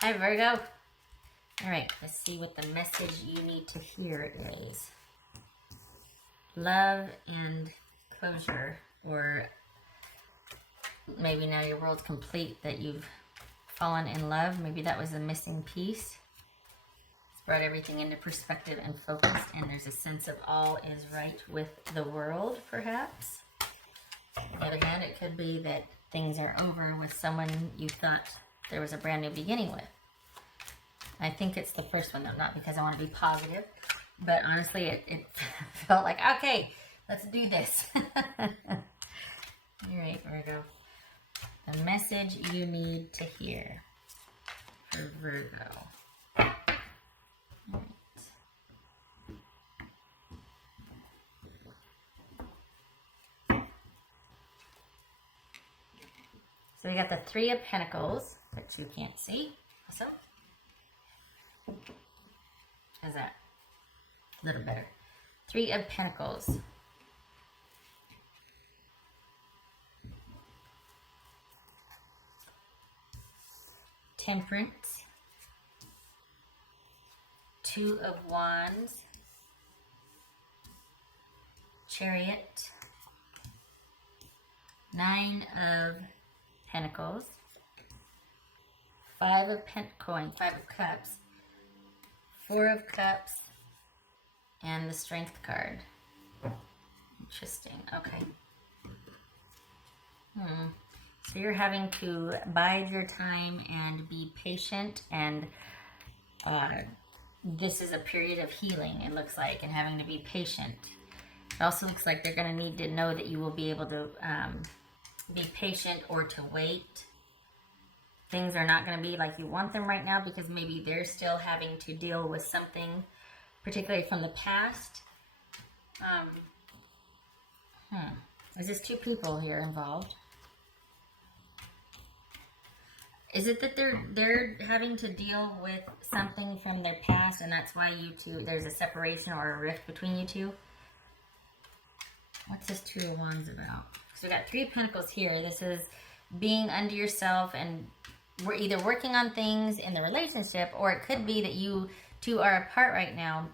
Hi, Virgo. All right, let's see what the message you need to hear is. Love and closure, or maybe now your world's complete, that you've fallen in love. Maybe that was the missing piece. It's brought everything into perspective and focus, and there's a sense of all is right with the world, perhaps. On the other hand, it could be that things are over with someone you thought there was a brand new beginning with. I think it's the first one, though, not because I want to be positive, but honestly, it felt like, okay, let's do this. All right, Virgo. The message you need to hear for Virgo. All right. So we got the Three of Pentacles, which you can't see. Awesome. How's that? A little better. Three of Pentacles. Temperance. Two of Wands. Chariot. Nine of Pentacles. Five of Pentacles. Five of Cups. Four of Cups, and the Strength card. Interesting. Okay. So you're having to bide your time and be patient, and this is a period of healing, it looks like, and having to be patient. It also looks like they're going to need to know that you will be able to be patient or to wait. Things are not going to be like you want them right now because maybe they're still having to deal with something, particularly from the past. Is this two people here involved? Is it that they're having to deal with something from their past, and that's why you two, there's a separation or a rift between you two? What's this Two of Wands about? So we got Three of Pentacles here. This is being unto yourself, and we're either working on things in the relationship, or it could be that you two are apart right now.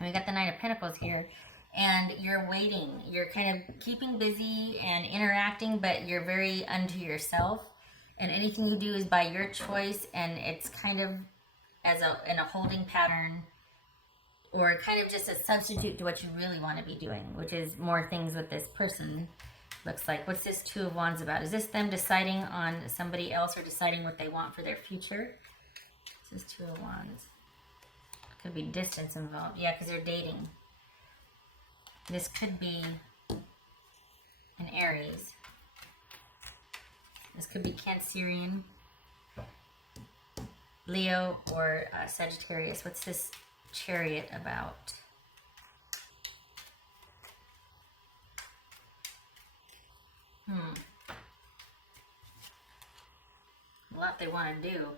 And we got the Nine of Pentacles here, and you're waiting. You're kind of keeping busy and interacting, but you're very unto yourself. And anything you do is by your choice, and it's kind of as in a holding pattern, or kind of just a substitute to what you really want to be doing, which is more things with this person. Looks like. What's this Two of Wands about? Is this them deciding on somebody else or deciding what they want for their future? This is Two of Wands. Could be distance involved. Yeah, because they're dating. This could be an Aries. This could be Cancerian, Leo, or Sagittarius. What's this Chariot about? A lot they want to do.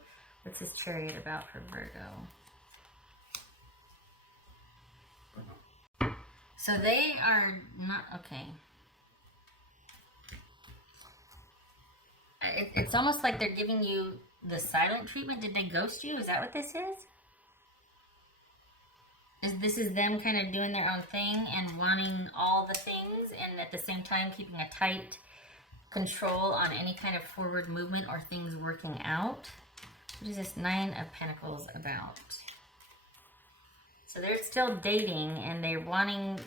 What's this Chariot about for Virgo? So they are not, okay. It's almost like they're giving you the silent treatment. Did they ghost you? Is that what this is? This is them kind of doing their own thing and wanting all the things, and at the same time keeping a tight control on any kind of forward movement or things working out. What is this Nine of Pentacles about? So they're still dating, and they're wanting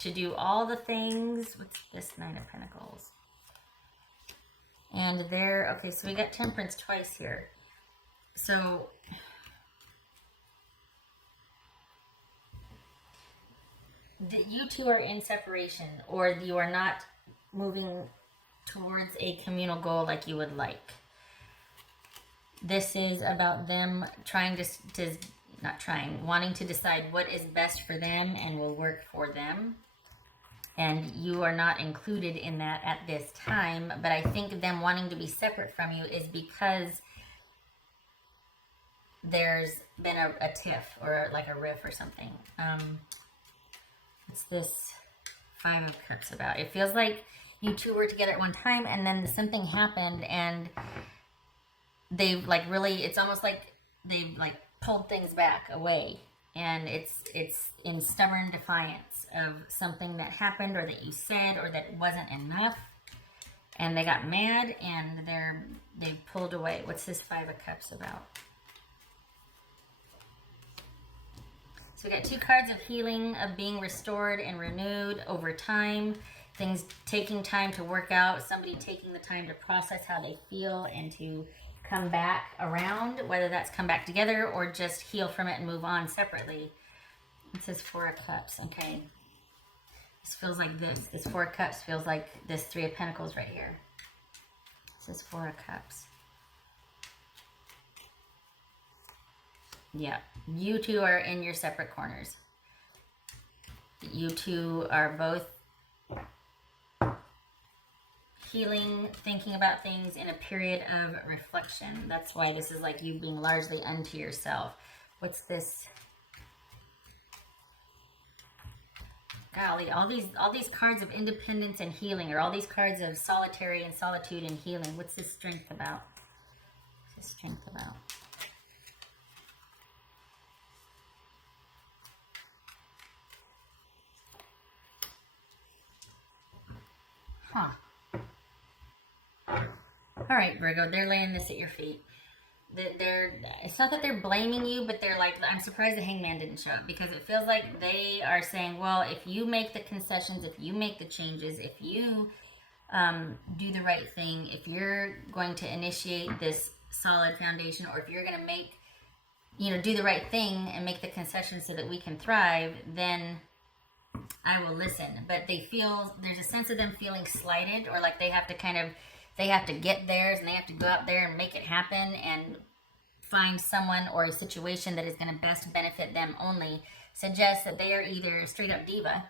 to do all the things. What's this Nine of Pentacles? And they're, okay, so we got Temperance twice here. So you two are in separation, or you are not moving towards a communal goal like you would like. This is about them trying wanting to decide what is best for them and will work for them. And you are not included in that at this time, but I think them wanting to be separate from you is because there's been a tiff, or like a riff or something. What's this Five of Cups about? It feels like you two were together at one time, and then something happened, and they've like really, it's almost like they've like pulled things back away, and it's in stubborn defiance of something that happened or that you said or that wasn't enough, and they got mad and they pulled away. What's this Five of Cups about? So we got two cards of healing, of being restored and renewed over time, things taking time to work out, somebody taking the time to process how they feel and to come back around, whether that's come back together or just heal from it and move on separately. It says Four of Cups. Okay. This feels like this. This Four of Cups feels like this Three of Pentacles right here. It says Four of Cups. Yeah. You two are in your separate corners. You two are both healing, thinking about things in a period of reflection. That's why this is like you being largely unto yourself. What's this? Golly, all these cards of independence and healing, or all these cards of solitary and solitude and healing. What's this Strength about? What's this Strength about? Huh. All right, Virgo, they're laying this at your feet. It's not that they're blaming you, but they're like, I'm surprised the Hangman didn't show up, because it feels like they are saying, well, if you make the concessions, if you make the changes, if you do the right thing, if you're going to initiate this solid foundation, or if you're going to make, do the right thing and make the concessions so that we can thrive, then I will listen. But there's a sense of them feeling slighted, or like they have to get theirs, and they have to go out there and make it happen and find someone or a situation that is going to best benefit them only. Suggests that they are either straight up diva,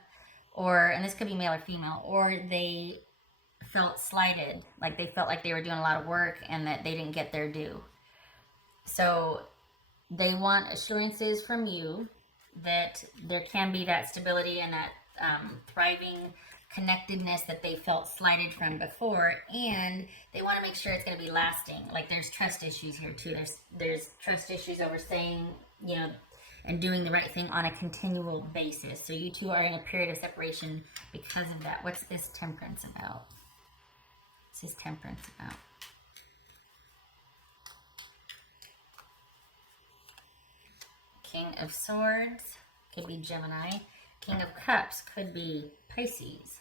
and this could be male or female, or they felt slighted, like they felt like they were doing a lot of work and that they didn't get their due. So they want assurances from you that there can be that stability and that thriving connectedness that they felt slighted from before, and they want to make sure it's going to be lasting. Like there's trust issues here too. There's trust issues over saying, and doing the right thing on a continual basis. So you two are in a period of separation because of that. What's this Temperance about? What's this Temperance about? King of Swords could be Gemini. King of Cups could be Pisces.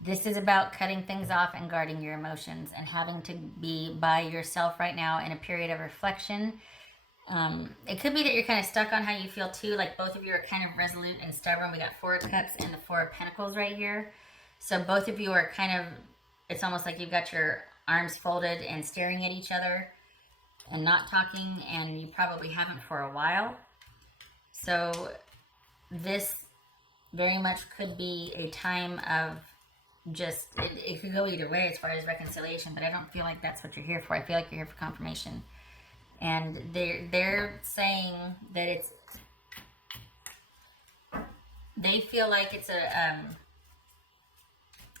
This is about cutting things off and guarding your emotions and having to be by yourself right now in a period of reflection. It could be that you're kind of stuck on how you feel too. Like both of you are kind of resolute and stubborn. We got Four of Cups and the Four of Pentacles right here. So both of you are it's almost like you've got your arms folded and staring at each other and not talking, and you probably haven't for a while. So this very much could be a time of just, it could go either way as far as reconciliation, but I don't feel like that's what you're here for. I feel like you're here for confirmation. And they're saying that they feel like it's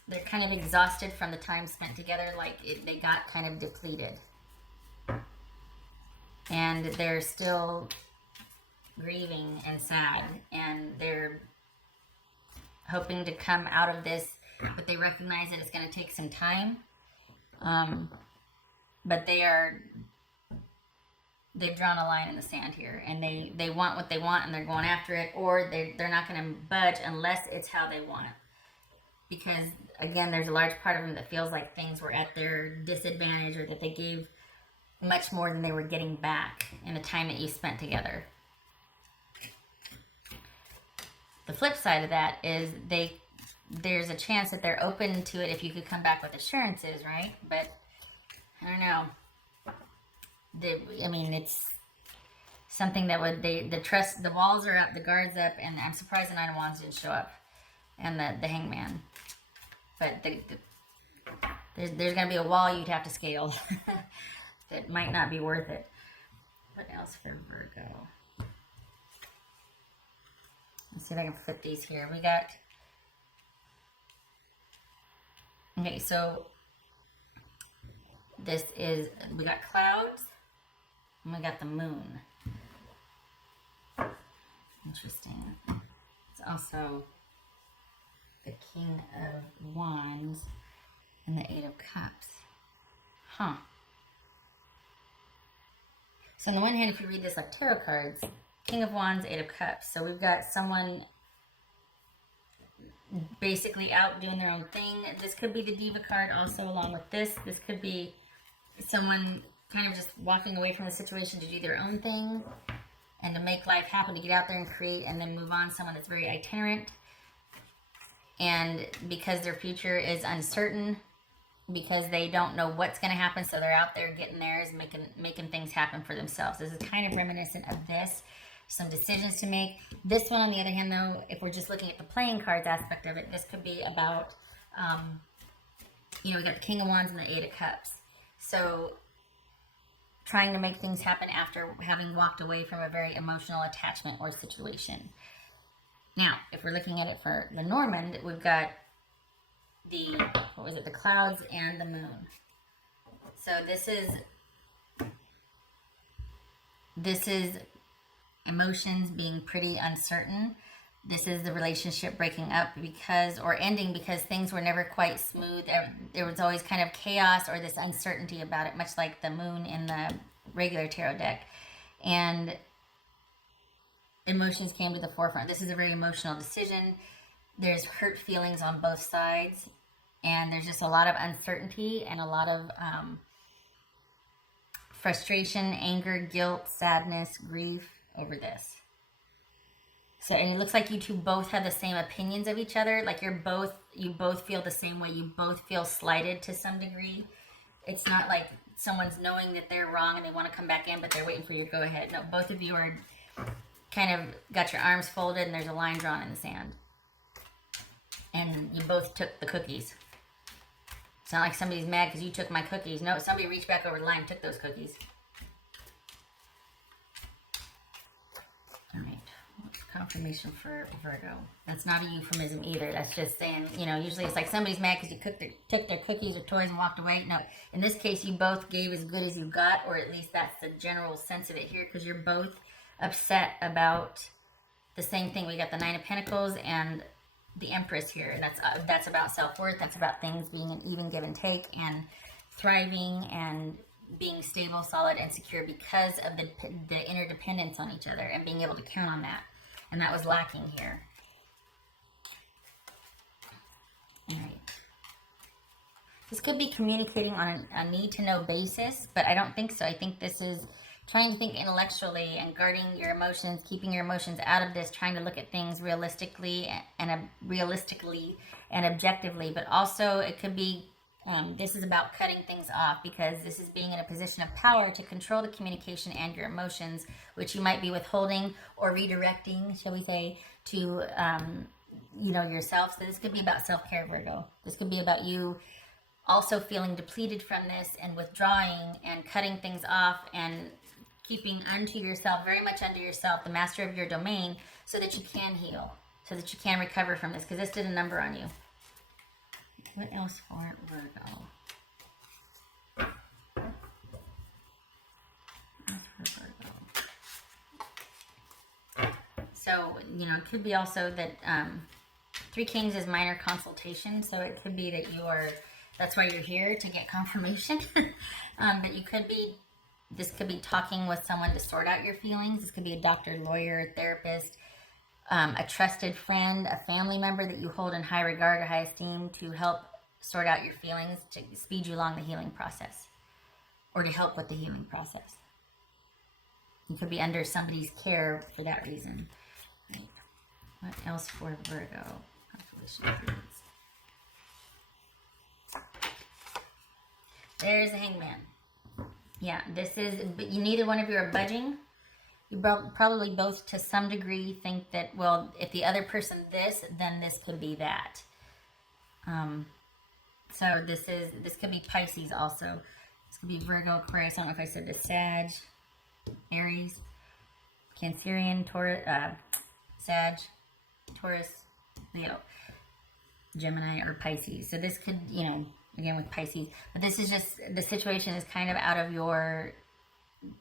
they're kind of exhausted from the time spent together, like they got kind of depleted. And they're still grieving and sad, and they're hoping to come out of this, but they recognize that it's going to take some time. But they've drawn a line in the sand here, and they want what they want, and they're going after it, or they're not going to budge unless it's how they want it. Because again, there's a large part of them that feels like things were at their disadvantage, or that they gave much more than they were getting back in the time that you spent together. The flip side of that is there's a chance that they're open to it if you could come back with assurances, right? But I don't know. It's something that would the walls are up, the guards up, and I'm surprised the Nine of Wands didn't show up, and the Hangman. But there's going to be a wall you'd have to scale that might not be worth it. What else for Virgo? Let's see if I can fit these here. We got... Okay, so this is, we got clouds, and we got the moon. Interesting. It's also the King of Wands and the Eight of Cups. Huh. So on the one hand, if you read this like tarot cards, King of Wands, Eight of Cups. So we've got someone basically out doing their own thing. This could be the Diva card also along with this. This could be someone kind of just walking away from the situation to do their own thing and to make life happen, to get out there and create and then move on. Someone that's very itinerant. And because their future is uncertain, because they don't know what's going to happen, so they're out there getting theirs, making things happen for themselves. This is kind of reminiscent of this. Some decisions to make. This one, on the other hand, though, if we're just looking at the playing cards aspect of it, this could be about, we got the King of Wands and the Eight of Cups. So trying to make things happen after having walked away from a very emotional attachment or situation. Now, if we're looking at it for the Normand, we've got the clouds and the moon. So this is emotions being pretty uncertain. This is the relationship breaking up or ending because things were never quite smooth. There was always kind of chaos or this uncertainty about it, much like the moon in the regular tarot deck. And emotions came to the forefront. This is a very emotional decision. There's hurt feelings on both sides. And there's just a lot of uncertainty and a lot of frustration, anger, guilt, sadness, grief over this. So, and it looks like you two both have the same opinions of each other. Like you both feel the same way. You both feel slighted to some degree. It's not like someone's knowing that they're wrong and they want to come back in, but they're waiting for you to go ahead. No, both of you are kind of got your arms folded and there's a line drawn in the sand. And you both took the cookies. It's not like somebody's mad because you took my cookies. No, somebody reached back over the line and took those cookies. All right. Confirmation for Virgo. That's not a euphemism either. That's just saying, usually it's like somebody's mad because you took their cookies or toys and walked away. No, in this case, you both gave as good as you got, or at least that's the general sense of it here, because you're both upset about the same thing. We got the Nine of Pentacles and the Empress here, and that's about self-worth. That's about things being an even give and take and thriving and being stable, solid, and secure because of the interdependence on each other and being able to count on that. And that was lacking here. All right. This could be communicating on a need-to-know basis, but I don't think so. I think this is trying to think intellectually and guarding your emotions, keeping your emotions out of this, trying to look at things realistically and objectively. But also it could be, this is about cutting things off because this is being in a position of power to control the communication and your emotions, which you might be withholding or redirecting, shall we say, to, yourself. So this could be about self-care, Virgo. This could be about you also feeling depleted from this and withdrawing and cutting things off and keeping unto yourself, very much unto yourself, the master of your domain, so that you can heal, so that you can recover from this, because this did a number on you. What else for Virgo? So, it could be also that Three Kings is minor consultation, so it could be that that's why you're here, to get confirmation. But this could be talking with someone to sort out your feelings. This could be a doctor, lawyer, therapist, a trusted friend, a family member that you hold in high regard or high esteem to help sort out your feelings, to speed you along the healing process, or to help with the healing process. You could be under somebody's care for that reason. Right. What else for Virgo? There's a Hangman. Yeah, neither one of you are budging. You probably both, to some degree, think that, well, if the other person this, then this could be that. So this could be Pisces also. This could be Virgo, Aquarius. I don't know if I said this. Sag, Aries, Cancerian, Taurus, Sag, Taurus, Leo, Gemini, or Pisces. So this could, again with Pisces. But this is just, the situation is kind of out of your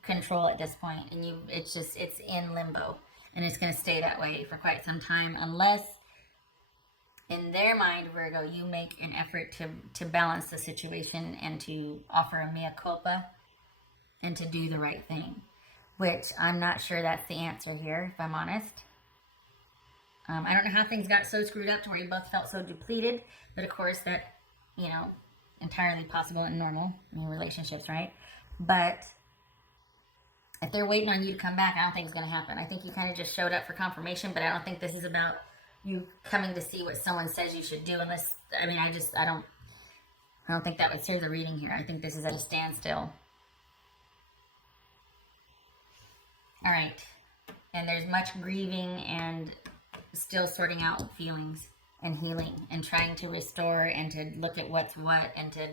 control at this point, and it's in limbo, and it's going to stay that way for quite some time, unless in their mind, Virgo, you make an effort to balance the situation and to offer a mea culpa and to do the right thing, which I'm not sure that's the answer here, if I'm honest. I don't know how things got so screwed up to where you both felt so depleted, but of course that, entirely possible and normal in relationships, right? But if they're waiting on you to come back, I don't think it's going to happen. I think you kind of just showed up for confirmation, but I don't think this is about you coming to see what someone says you should do, unless, I don't think that would serve the reading here. I think this is at a standstill. All right. And there's much grieving and still sorting out feelings and healing and trying to restore and to look at what's what and to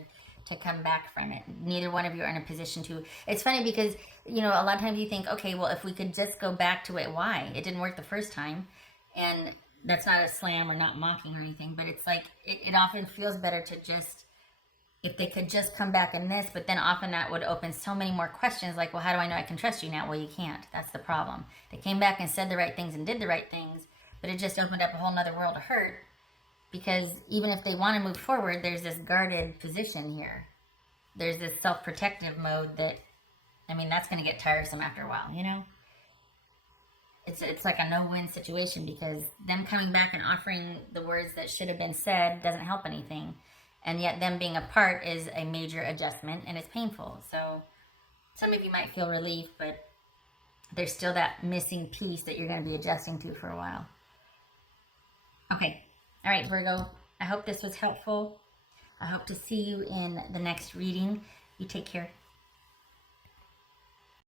come back from it. Neither one of you are in a position to. It's funny because, a lot of times you think, okay, well, if we could just go back to it, why? It didn't work the first time. And that's not a slam or not mocking or anything, but it's like, it often feels better to just, if they could just come back in this, but then often that would open so many more questions, like, well, how do I know I can trust you now? Well, you can't. That's the problem. They came back and said the right things and did the right things, but it just opened up a whole nother world of hurt, because even if they want to move forward, there's this guarded position here. There's this self-protective mode that, that's going to get tiresome after a while, It's like a no-win situation, because them coming back and offering the words that should have been said doesn't help anything. And yet them being apart is a major adjustment, and it's painful. So some of you might feel relief, but there's still that missing piece that you're going to be adjusting to for a while. Okay. All right, Virgo. I hope this was helpful. I hope to see you in the next reading. You take care.